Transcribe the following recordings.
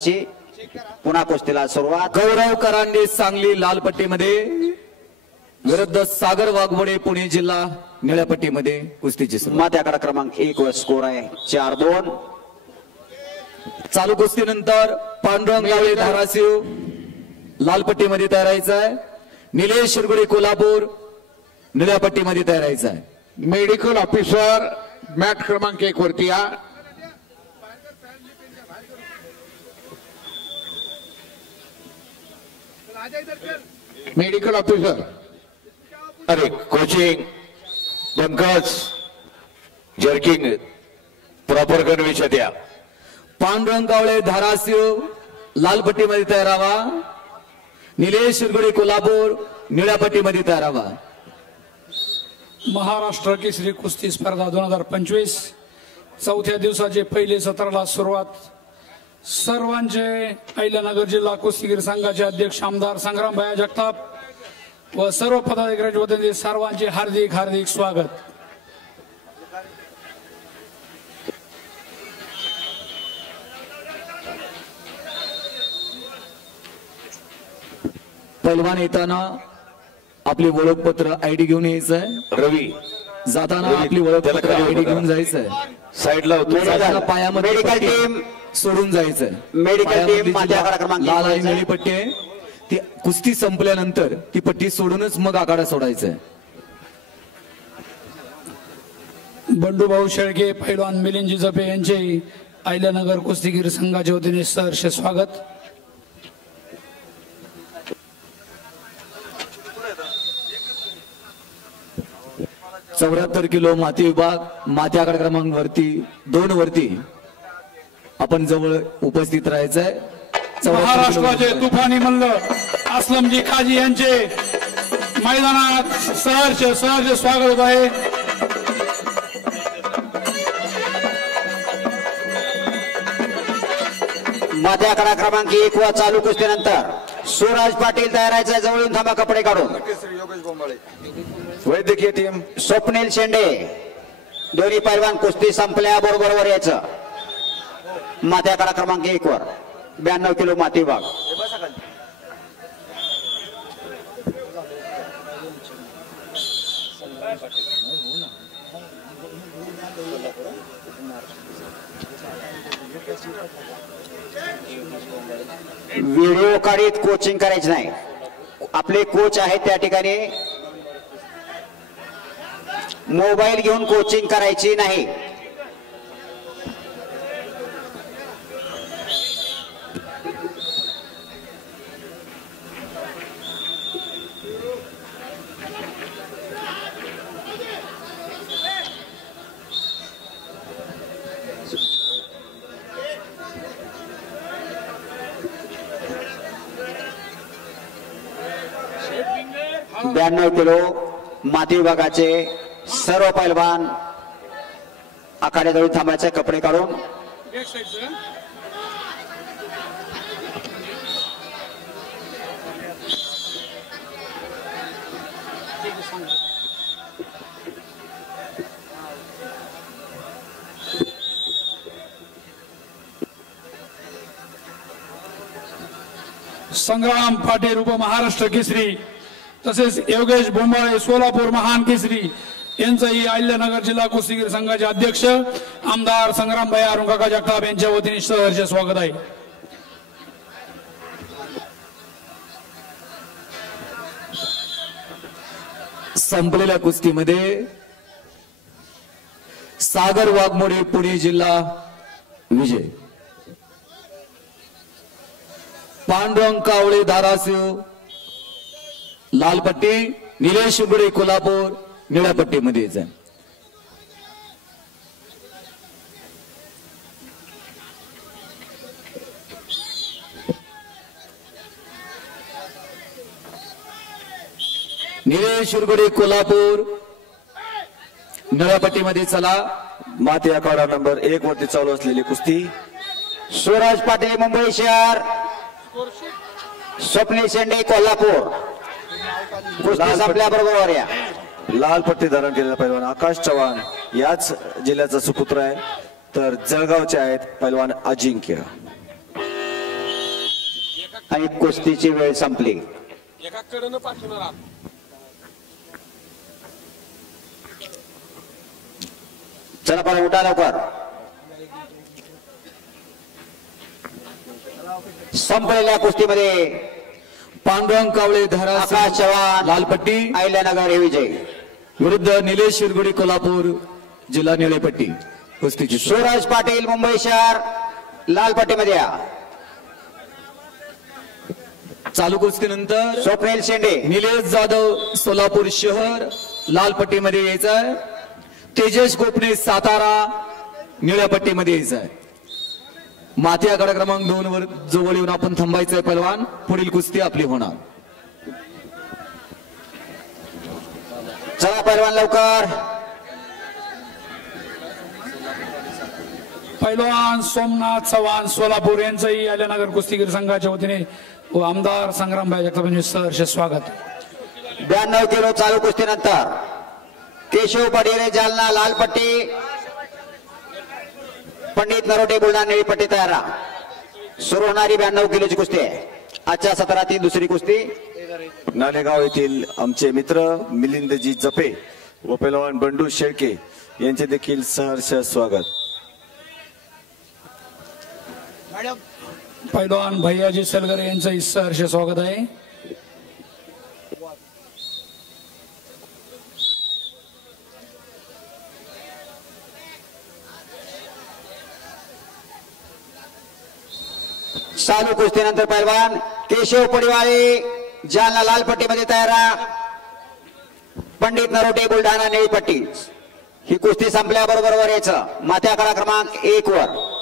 पुन्हा कुस्तीला सुरुवात. गौरव करांडे सांगली लाल पट्टीमध्ये विरुद्ध सागर वाघमोडे पुणे जिल्हा निळ्या पट्टीमध्ये कुस्तीची सुरुवात. मात्याकडे क्रमांक 1 वर स्कोर आहे 4-2. चालू कुस्तीनंतर पांडुरंग गावळे धाराशिव लाल पट्टीमध्ये तयारायचं आहे. निलेश शिरगुडे कोल्हापूर निळ्या पट्टीमध्ये तयारायचं आहे. मेडिकल ऑफिसर मॅट क्रमांक 1 वरती या. मेडिकल ऑफिसर अरे कोचिंग पंकज जर्किंग प्रॉपर गणवेशात या. पांडुरंग गावळे धाराशिव लाल पट्टीमध्ये तयारावा. निलेश शिरगुडे कोल्हापूर निळ्या पट्टीमध्ये तयारावा. महाराष्ट्र केसरी कुस्ती स्पर्धा 2025 चौथ्या दिवसाचे पहिले सत्राला सुरुवात. सर्वांचे अहिल्यानगर जिल्हा कुस्तीगीर संघाचे अध्यक्ष आमदार संग्रामभाई जगताप व सर्व पदाधिकाऱ्यांच्या वतीने सर्वांचे हार्दिक हार्दिक स्वागत. पैलवान येताना आपली ओळखपत्र आयडी घेऊन यायचं आहे. रवी जाताना आपली ओळखपत्र आयडी घेऊन जायचंय. साईडला जाताना पायामध्ये मेडिकल टीम सोडून जायचंय. मेडिकल टीम मात्याकडे क्रमांक 1 लाल आणि निळी पट्टी आहे ती कुस्ती संपल्यानंतर ती पट्टी सोडूनच मग आखाडा सोडायचंय. बंडूभाऊ शेळके पैलवान मिलिंद जिजपे यांचे अहिल्यानगर कुस्तीगीर संघाच्या वतीने सहर्ष स्वागत. चौऱ्याहत्तर किलो माती विभाग माती आखाडा क्रमांक 2 वरती आपण जवळ उपस्थित राहायचंय. महाराष्ट्राचे तुफानी मल्ल असलमजी काजी यांचे मैदानात सहर्ष स्वागत होत आहे. मात्याकडे क्रमांक 1 वर चालू कुस्तीनंतर सूरज पाटील तयारायचा. जवळून थांबा कपडे काढून. वैद्यकीय टीम स्वप्नील शेंडे दोन्ही पैलवान कुस्ती संपल्याबरोबर वर यायचं. मात्याकडे क्रमांक 1 वर 92 किलो माती विभाग. व्हिडिओ काढीत कोचिंग करायची नाही. आपले कोच आहेत त्या ठिकाणी. मोबाईल घेऊन कोचिंग करायची नाही. ब्याण्णव किलो माती विभागाचे सर्व पैलवान आखाड्याजवळ थांबायचे कपडे काढून. संग्राम पाटील उप महाराष्ट्र केसरी तसेच योगेश बोंबाळे सोलापूर महान केसरी यांचंही अहिल्यानगर जिल्हा कुस्तीगीर संघाचे अध्यक्ष आमदार संग्रामभाई अरुणकाका जगताप यांच्या वतीने सहर्ष स्वागत आहे. संपलेल्या कुस्तीमध्ये सागर वाघमोडे पुणे जिल्हा विजय. पांडुरंग कावळे धाराशिव लाल पट्टी निलेश शिरगुडे कोल्हापूर निळ्या पट्टीमध्ये यायचं. निलेश शिरगुडे कोल्हापूर निळ्या पट्टीमध्ये चला. माती आखाडा नंबर 1 वरती चालू असलेली कुस्ती. सूरज पाटील मुंबई शहर स्वप्नील शेंडे कोल्हापूर कुस्ती संपल्याबरोबर या. लाल पट्टी धारण केलेला पैलवान आकाश चव्हाण याच जिल्ह्याचा सुपुत्र आहे, तर जळगावचे आहेत पैलवान अजिंक्य. आणि कुस्तीची वेळ संपली. एका कडनं पाठवणार आहात. चला पण उठा लवकर. संपलेल्या कुस्तीमध्ये पांडुरंग कावळे धाराशिव आकाश चव्हाण लालपट्टी अहिल्यानगर हे विजय विरुद्ध निलेश शिरगुडी कोल्हापूर जिल्हा निळेपट्टी. कुस्तीची सूरज पाटील मुंबई शहर लालपट्टीमध्ये या. चालू कुस्तीनंतर स्वप्नील शेंडे निलेश जाधव सोलापूर शहर लालपट्टीमध्ये यायचं आहे. तेजस गोपणे सातारा निळ्या पट्टीमध्ये यायचं आहे. माती आखाडा क्रमांक 2 वर जवळ येऊन आपण थांबायचंय पैलवान. पुढील कुस्ती आपली होणार. चला पैलवान लवकर. पैलवान सोमनाथ चव्हाण सोलापूर यांचंही अहिल्यानगर कुस्तीगीर संघाच्या वतीने व आमदार संग्रामभाई जगतापांचे सहर्ष स्वागत. 92 किलो चालू कुस्तीनंतर केशव पडेरे जालना लालपट्टी पंडित नरोटे बुलढाणा निळीपट्टी तयार राहा. सुरू होणारी 92 किलोची कुस्ती आहे. आजच्या सत्रातील दुसरी कुस्ती नाणेगाव येथील आमचे मित्र मिलिंदजी जपे व पैलवान बंडू शेळके यांचे देखील सहर्ष स्वागत. पैलवान भैयाजी सलगरे यांचंही सहर्ष स्वागत आहे. चालू कुस्तीनंतर पैलवान केशव पडिवाळे जालना लालपट्टीमध्ये तयार राहा. पंडित नरोटे बुलढाणा निळीपट्टी. ही कुस्ती संपल्याबरोबर वर यायचं. माथ्या आखाडा क्रमांक 1 वर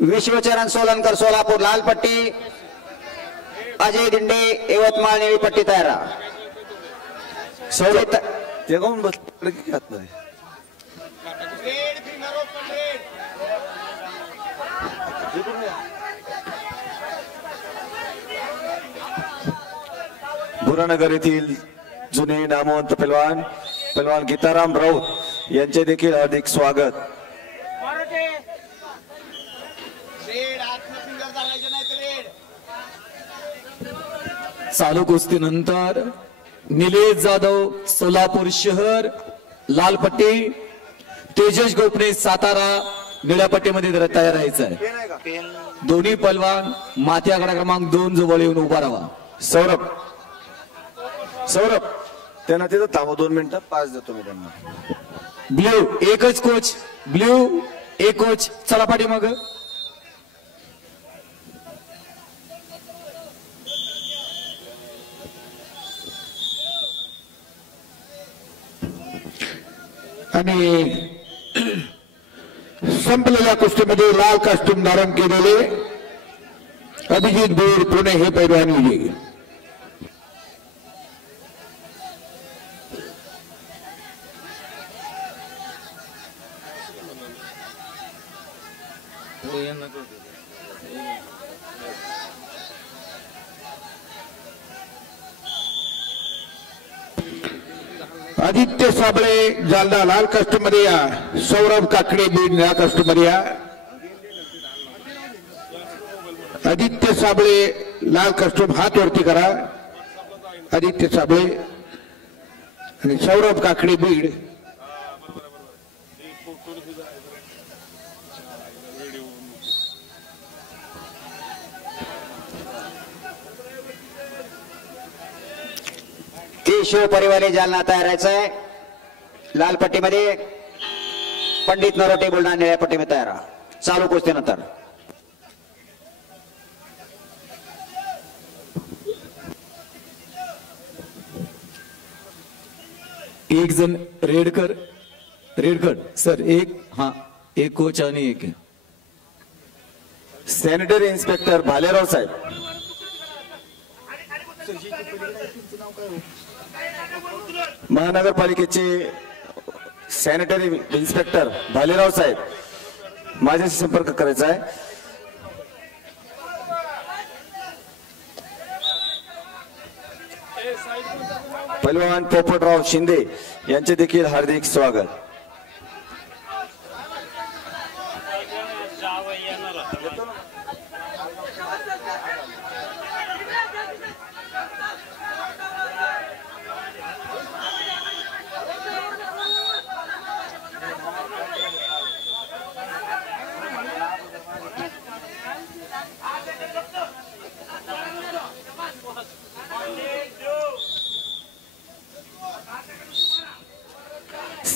विश्वचरण सोलनकर सोलापूर लालपट्टी अजय दिंडे यवतमाळ निळीपट्टी तयार राहा. ते कोण बसले की आतमध्ये? बुरानगर येथील जुने नामवंत पैलवान पैलवान गीताराम राऊत यांचे देखील हार्दिक स्वागत. चालू कुस्तीनंतर निलेश जाधव सोलापूर शहर लालपट्टी तेजस गोपणे सातारा निळ्या पट्टीमध्ये तयार राहायचं आहे. दोन्ही पैलवान माती आखाडा क्रमांक 2 जवळ येऊन उभा राहा. सौरभ सौरभ त्यांना तिथं थांबव 2 मिनिटं. पास देतो मी त्यांना. ब्ल्यू एकच कोच. ब्ल्यू एक कोच. चला पाठी मग. आणि संपलेल्या कुस्तीमध्ये लाल कास्ट्यूम धारण केलेले अभिजित भोर पुणे हे पैलवान विजयी. आदित्य साबळे जालना लाल कास्ट्यूम मध्ये या. सौरभ काकडे बीड निळ्या कास्ट्यूम मध्ये या. आदित्य साबळे लाल कास्ट्यूम हात वरती करा. आदित्य साबळे आणि सौरभ काकडे बीड. केशव परिवारे जालना तयार राहायचंय. लालपट्टीमध्ये पंडित नरोटे बुलढाणा निळ्या पट्टीमध्ये तयार राहा. चालू कुस्तीनंतर एक जण रेडकर सर. एक हा एक कोच आणि एक सॅनिटरी इन्स्पेक्टर भालेराव साहेब. महानगरपालिकेचे सॅनिटरी इन्स्पेक्टर भालेराव साहेब माझ्याशी संपर्क करायचा आहे. पैलवान पोपटराव शिंदे यांचे देखील हार्दिक स्वागत.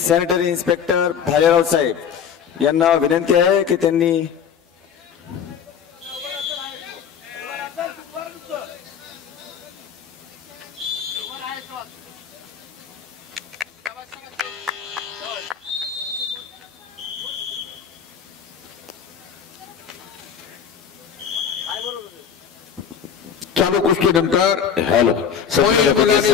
सॅनिटरी इन्स्पेक्टर भालेराव साहेब यांना विनंती आहे की त्यांनी चालू कुस्तीनंतर हॅलो मोहिल गुलानी